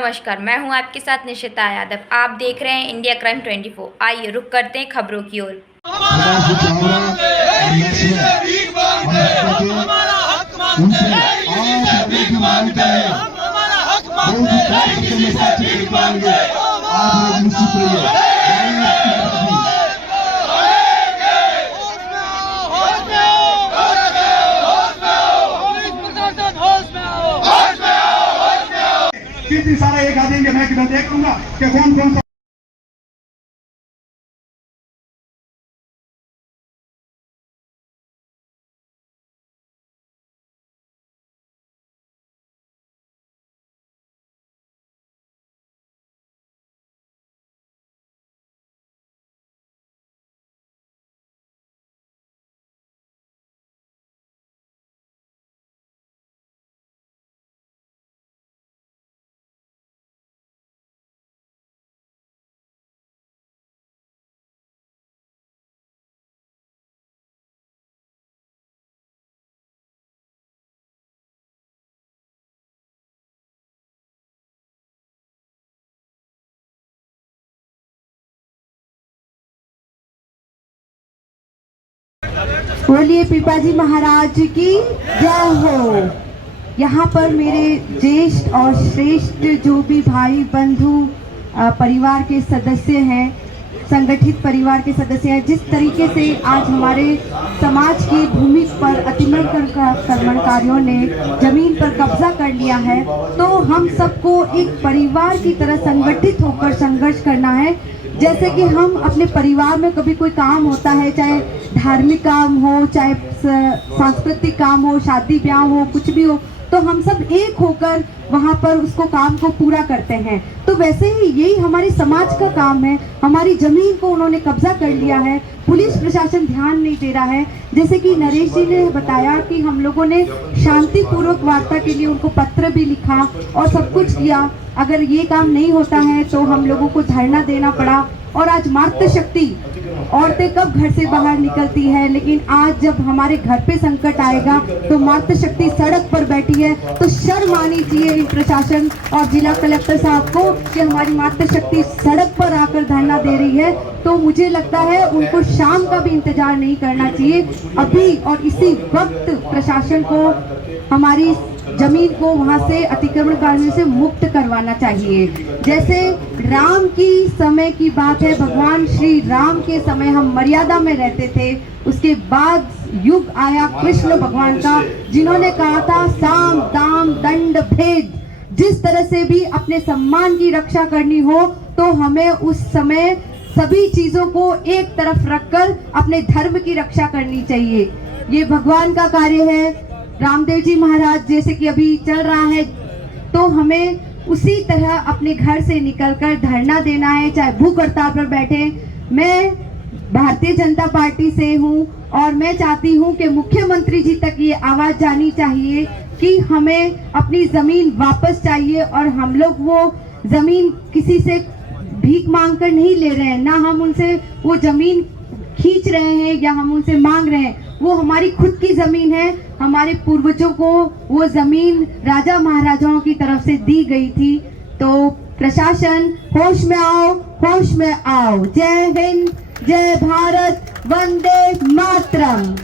नमस्कार, मैं हूं आपके साथ निशिता यादव। आप देख रहे हैं इंडिया क्राइम 24। आइए रुक करते हैं खबरों की ओर। सारा एक आ देंगे, मैं किधर देख लूंगा कि कौन कौन सा बोलिए पिपाजी महाराज की जय हो। यहाँ पर मेरे ज्येष्ठ और श्रेष्ठ जो भी भाई बंधु परिवार के सदस्य हैं, संगठित परिवार के सदस्य हैं, जिस तरीके से आज हमारे समाज की भूमि पर अतिक्रमणकारियों ने जमीन पर कब्जा कर लिया है, तो हम सबको एक परिवार की तरह संगठित होकर संघर्ष करना है। जैसे कि हम अपने परिवार में कभी कोई काम होता है, चाहे धार्मिक काम हो, चाहे सांस्कृतिक काम हो, शादी ब्याह हो, कुछ भी हो, तो हम सब एक होकर वहाँ पर उसको काम को पूरा करते हैं। तो वैसे ही यही हमारे समाज का काम है। हमारी जमीन को उन्होंने कब्जा कर लिया है, पुलिस प्रशासन ध्यान नहीं दे रहा है। जैसे कि नरेश जी ने बताया कि हम लोगों ने शांतिपूर्वक वार्ता के लिए उनको पत्र भी लिखा और सब कुछ किया। अगर ये काम नहीं होता है तो हम लोगों को धरना देना पड़ा। और आज मातृशक्ति औरतें कब घर से बाहर निकलती है, लेकिन आज जब हमारे घर पे संकट आएगा तो मातृशक्ति सड़क पर बैठी है। तो शर्म आनी चाहिए इन प्रशासन और जिला कलेक्टर साहब को कि हमारी मातृशक्ति सड़क पर आकर धरना दे रही है। तो मुझे लगता है उनको शाम का भी इंतजार नहीं करना चाहिए, अभी और इसी वक्त प्रशासन को हमारी जमीन को वहां से अतिक्रमणकारियों से मुक्त करवाना चाहिए। जैसे राम की समय की बात है, भगवान श्री राम के समय हम मर्यादा में रहते थे, उसके बाद युग आया कृष्ण भगवान का, जिन्होंने कहा था साम दाम दंड भेद। जिस तरह से भी अपने सम्मान की रक्षा करनी हो तो हमें उस समय सभी चीजों को एक तरफ रखकर अपने धर्म की रक्षा करनी चाहिए। ये भगवान का कार्य है। रामदेव जी महाराज जैसे कि अभी चल रहा है, तो हमें उसी तरह अपने घर से निकलकर धरना देना है, चाहे भूख हड़ताल पर बैठे। मैं भारतीय जनता पार्टी से हूं और मैं चाहती हूं कि मुख्यमंत्री जी तक ये आवाज जानी चाहिए कि हमें अपनी जमीन वापस चाहिए। और हम लोग वो जमीन किसी से भीख मांगकर नहीं ले रहे हैं, ना हम उनसे वो जमीन खींच रहे हैं या हम उनसे मांग रहे हैं। वो हमारी खुद की जमीन है। हमारे पूर्वजों को वो जमीन राजा महाराजाओं की तरफ से दी गई थी। तो प्रशासन होश में आओ, होश में आओ। जय हिंद, जय भारत, वंदे मातरम।